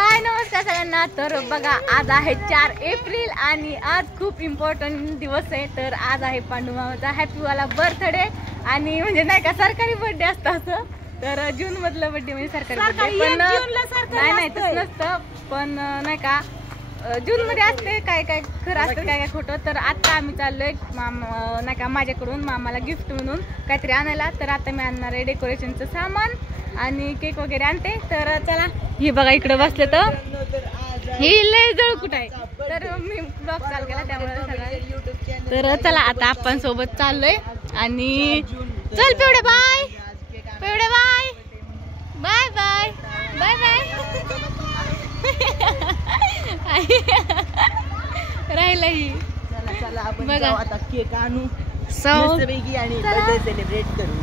हाय नमस्कार सगळ्यांना। तर बघा आज आहे 4 एप्रिल आणि आज खूप इम्पॉर्टंट दिवस आहे। तर आज आहे पांडू मामाचा हॅपीवाला बर्थडे आणि म्हणजे नाही का सरकारी बर्थडे असतं असं। तर जून मधला बर्थडे म्हणजे सरकारी बर्थडे पण नाही तसं नसतं, पण नाही का जून मध्ये असते काय काय खरं असतं काय काय खोटं। तर आता आम्ही चाललोय मामा नाही का माझ्याकडून मामाला गिफ्ट म्हणून काहीतरी आणायला। तर आता मी आणणार आहे डेकोरेशनचं सामान आणि केक वगैरे आणते। तर चला ही बघा इकडे बसले तर ही लय जळ कुठं आहे, तर मी ब्लॉग चालू केला त्यामुळे तर चला आता आपण सोबत चाललोय आणि चल पिवडे बाय पिवडे bye bye bye bye bye राहिला ही बघा आता केक आणू मस्तपैकी आणि बर्थडे सेलिब्रेट करू।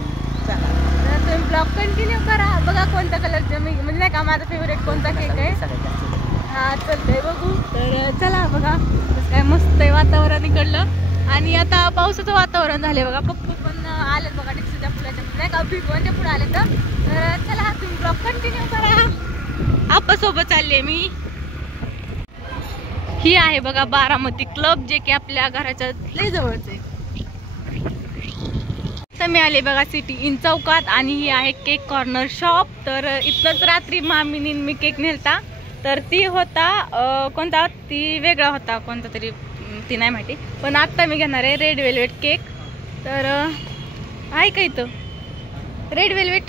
चला तर तुम्ही ब्लॉग कंटिन्यू करा। बघा कोणत्या कलरचा मी म्हणजे नाही का माझा फेवरेट कोणता केक आहे हा चलतंय बघू। तर चला बघा काय मस्त आहे वातावरण इकडलं आणि आता पावसाचं वातावरण झालंय बघा। पप्पू पण आले बघा डिक्सूच्या फुलाच्या नाही का भिगवणच्या पुढे आले। तर चला तुम्ही ब्लॉग कंटिन्यू करा। आपा सोबत चालले मी। ही आहे बघा बारामती क्लब जे की आपल्या घराच्या लय जवळच आहे। तर मी आले बघा सिटी इन चौकात आणि ही आहे केक कॉर्नर शॉप। तर इथंच रात्री मामीनी मी केक नेलता तर ती होता कोणता ती वेगळा होता कोणता तरी ती नाही माहिती, पण आता मी घेणार आहे रेड वेल्वेट केक। तर आहे का इथं रेड वेल्वेट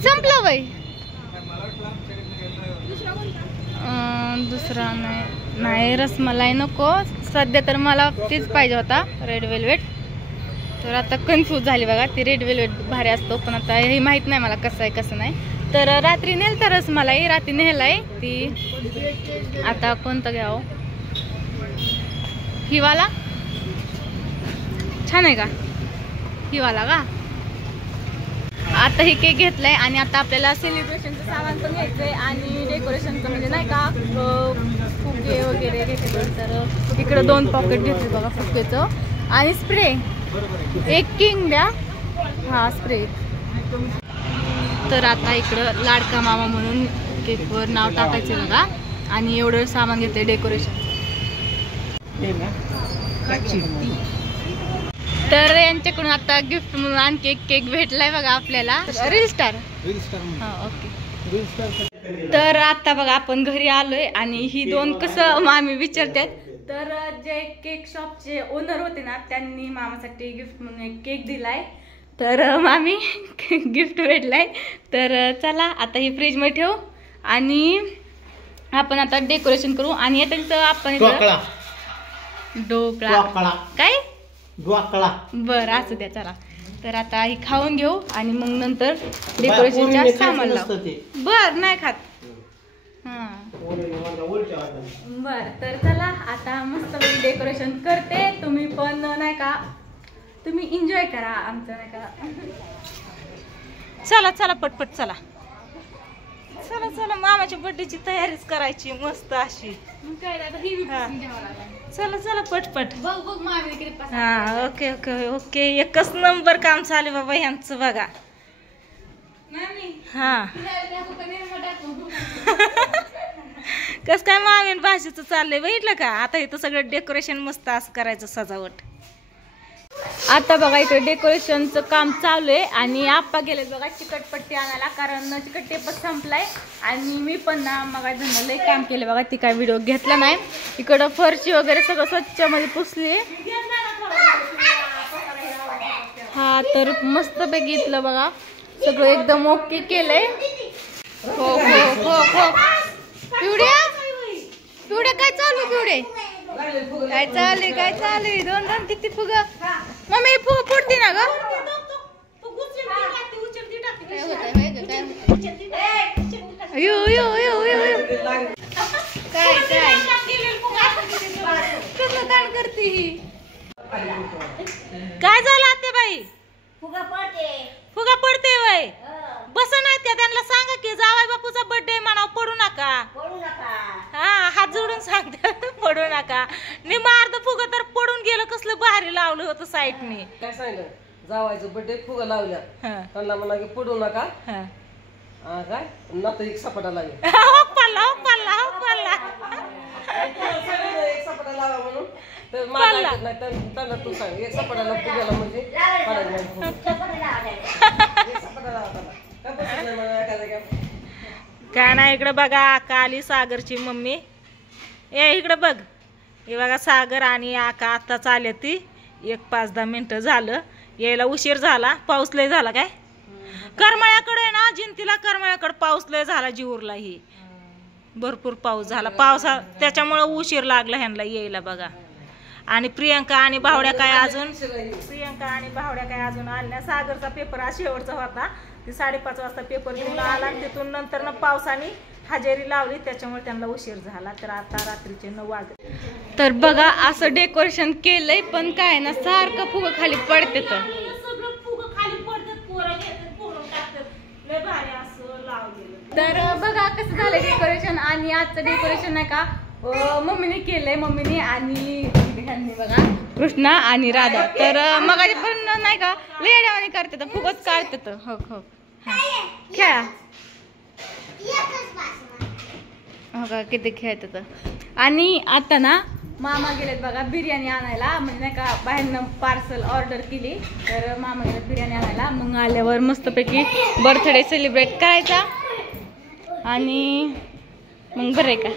संपला बाई दुसरा नाही रसमलाई नको सध्या, तर मला तीच पाहिजे होता रेड वेल्वेट। तर आता कन्फ्यूज झाली बघा, ती रेड वेल्वेट भारी असतो पण आता हे माहित नाही मला कसं आहे कसं नाही। तर रात्री नेल तर रसमलाई रात्री नेलाय ती, आता कोणतं घ्यावं हिवाला छान आहे का हिवाला का। आता हे केक घेतलाय आणि आता आपल्याला सेलिब्रेशनचं सामान पण घ्यायचंय आणि डेकोरेशनचं म्हणजे नाही का फुगे वगैरे घेतले। तर इकडं 2 पॉकेट घेतले बघा फुग्याचं आणि स्प्रे एक किंग द्या हा स्प्रे। तर आता इकडं लाडका मामा म्हणून केकवर नाव टाकायचं बघा आणि एवढं सामान घेतलंय डेकोरेशन। तर यांच्याकडून आता गिफ्ट म्हणून आणखी एक केक भेटलाय बघा आपल्याला रील स्टार हा ओके। तर आता बघा आपण घरी आलोय आणि ही 2 कसं मामी विचारतात। तर जे केक शॉपचे ओनर होते ना त्यांनी मामासाठी गिफ्ट म्हणून एक केक दिलाय। तर मामी गिफ्ट भेटलाय। तर चला आता ही फ्रीज मध्ये ठेवू आणि आपण आता डेकोरेशन करू आणि त्यांचं आपण ढोकळा काय बरं असू द्या चला। तर आता ही खाऊन घेऊ आणि मग नंतर डेकोरेशनच्या सामान लावू। बर नाही खात हा बर। तर चला आता मस्त डेकोरेशन करते, तुम्ही पण नाही का तुम्ही एन्जॉय करा आमचं नाही का। चला चला पटपट चला चला चला मामाच्या बर्थडेची तयारीच करायची मस्त अशी चला चला पटपट हा ओके ओके ओके एकच नंबर काम चालू बाबा यांचं बघा हा कस काय मामीन भाषेचं चाललंय बघितलं का। आता इथं सगळं डेकोरेशन मस्त असं करायचं सजावट। आता बघा इकडे डेकोरेशनचं काम चालू आहे आणि आप्पा गेले बघा चिकटपट्टी आणायला, कारण चिकट टेपच संपलाय आणि मी पण ना मग लय काम केलं बघा, ती काय व्हिडिओ घेतला नाही। इकडं फरशी वगैरे सगळं स्वच्छ मध्ये पुसली हा। तर मस्त पैकी इथलं बघा सगळं एकदम ओके केलंय। हो हो हो हो पिवड्या पिवड्या काय चालू पिवडे काय चालू काय चालू 2 किती फुग मम्मी फुग फुटते ना ग काय काय कसं ताण करते ही काय झालं आते बाई फुगा पडते वय बस नाही त्या त्यांना सांगा की जावाई बापूचा बर्थडे म्हणाव पडू नका हा हात जोडून सांगते पडू नका। निमार्द फुगा तर पडून गेलं कसलं भारी लावलं होतं साईडने काय सांगितलं जावायचं बर्थडे फुगा लावल्या त्यांना म्हणा की पडू नका काय ना तर एक सपाटा लागेल पल्ला पल्ला पल्ला एक सपाटा लावा म्हणून तर मला नाही त्यांना तू सांग एक सपाटा लागतो गेला म्हणजे काय नाही. इकडे बघा आका आली सागरची मम्मी. ए इकडे बघ. हे बघा सागर आणि आका आत्ताच आले ती. 1-5-10 मिनिटं झालं यायला. उशीर झाला. पाऊस लय झाला काय करमाळ्याकडे ना जिंतीला करमाळ्याकडे पाऊस लय झाला. जीवरला ही भरपूर पाऊस झाला. पावसा त्याच्यामुळे उशीर लागला ह्यांना यायला बघा. आणि प्रियंका आणि भावड्या काय अजून आल्या. सागरचा पेपर आज शेवटचा होता. ती 5:30 वाजता पेपर घेऊन आला आणि तिथून नंतर ना पावसाने हजेरी लावली त्याच्यामुळे त्यांना उशीर झाला. तर आता रात्रीचे 9 वाजले. तर बघा असं डेकोरेशन केलंय पण काय ना सारखं फुगं खाली पडते तर सगळं फुगं खाली पडतात. पोरं घेतात फोडून टाकतात. लय भारी असं लावलेलं. तर बघा कसं झालं डेकोरेशन. आणि आजचं डेकोरेशन नाही का मम्मीने केलंय. मम्मीने आणि बघा कृष्णा आणि राधा. तर मग पण नाही का लेड्यावानी करते फुगच काढतात. हो हो खेळा हो का किती खेळतात. आणि आता ना मामा गेलेत बघा बिर्याणी आणायला. म्हणजे नाही का बाहेरनं पार्सल ऑर्डर केली तर मामा गेलेत बिर्याणी आणायला. मग आल्यावर मस्तपैकी बर्थडे सेलिब्रेट करायचा. आणि मग बरं आहे का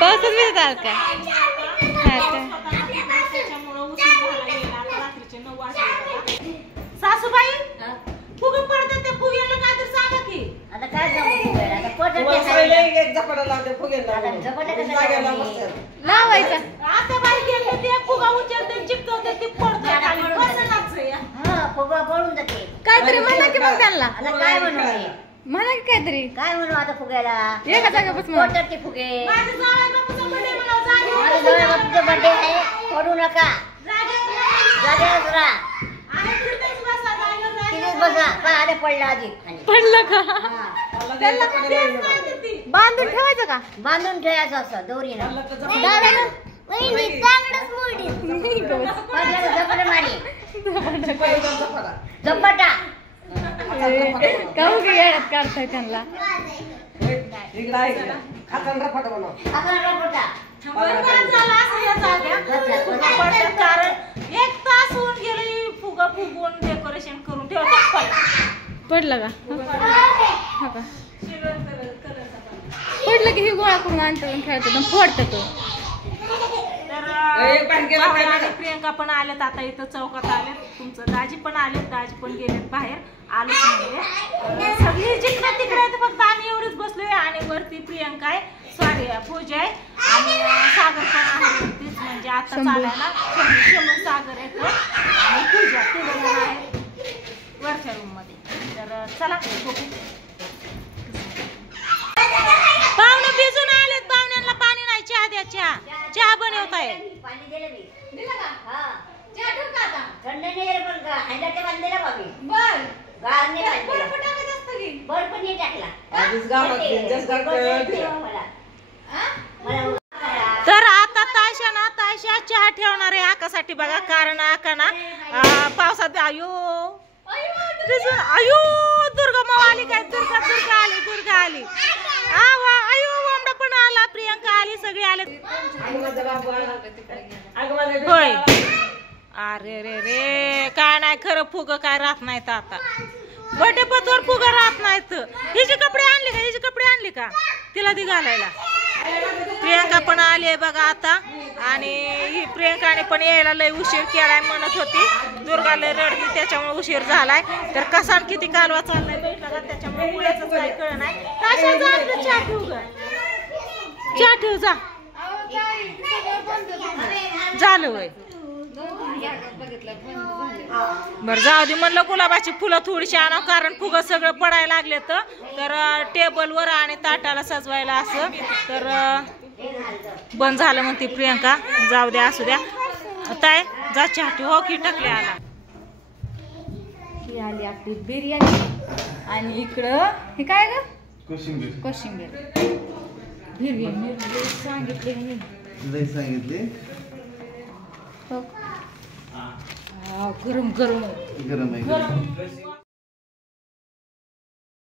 पावसात भिजतात का. सासूबाई फुगे पडतात त्या फुग्याला काय तर सांगा की. आता काय लावायचा आता बाई गेले ते फुगा उचलते चिकटवते ते पडतो खाली. फुगा पडून जाते काहीतरी म्हणा की मग त्यांना. काय म्हणू म्हणा की काहीतरी काय म्हणू आता फुग्याला. एका जागेपासून फुगे बर्थडे आहे पडू नका. पडलं का बांधून ठेवायचं का. बांधून ठेवायचं असं दोरीनं झपाटा काहू की येड्यात काढताय त्यांना. कारण 1 तास होऊन गेले फुगा फुगवून डेकोरेशन करून ठेवतात. पडलं का पडलं की हे गोळा करून आणतात खेळतात फोडतात. तर प्रियंका पण आलेत आता इथं चौकात आलेत. तुमचं दाजी पण आलेत. दाजी पण गेलेत बाहेर. आलोच म्हणजे सगळी जिकडे तिकडे फक्त आम्ही एवढीच बसलोय. आणि वरती प्रियंका आहे सॉरी पूजा आहे आणि सागर पण आहे वरतीच. म्हणजे आता चालायला शंभू सागर आहे आणि पूजा ते आहे वरच्या रूम मध्ये. तर चला पाहुणे भिजून आलेत. पाहुण्यांना पाणी नाही चहा द्या. चहा बनवताय. तर आता तायशा चहा ठेवणार आहे आकासाठी बघा. कारण आका ना पावसात आयो दुर्गा माव आली काय. दुर्गा आली आयो वामडा पण आला. प्रियंका आली. सगळे आले होय. अरे रे रे काय नाही खरं फुग काय राहत नाहीत आता. बर्थडे पतवर फुग राहत नाहीत. हिचे कपडे आणले का तिला ती घालायला. प्रियंका पण आली आहे बघा आता. आणि ही प्रियंकाने पण यायला लय उशीर केलाय म्हणत होती. दुर्गा लय रडती त्याच्यामुळे उशीर झालाय. तर कसा किती कालवा चाललाय बैठका त्याच्यामुळे पुढेच काही कळ नाही. चहा ठेव जा झालं वय. बरं जाऊ दे म्हणलं गुलाबाची फुलं थोडीशी आणावं कारण फुगं सगळं पडायला लागले. तर टेबलवर आणि ताटाला सजवायला असं. तर बंद झालं म्हणते प्रियंका. जाऊ द्या असू द्या ताय जा चहा ठेव. हो की टाकले आला. ही आली आपली बिर्याणी. आणि इकडं हे काय ग कोशिंबीर हिरवी मिरची सांगितले. गरम आहे.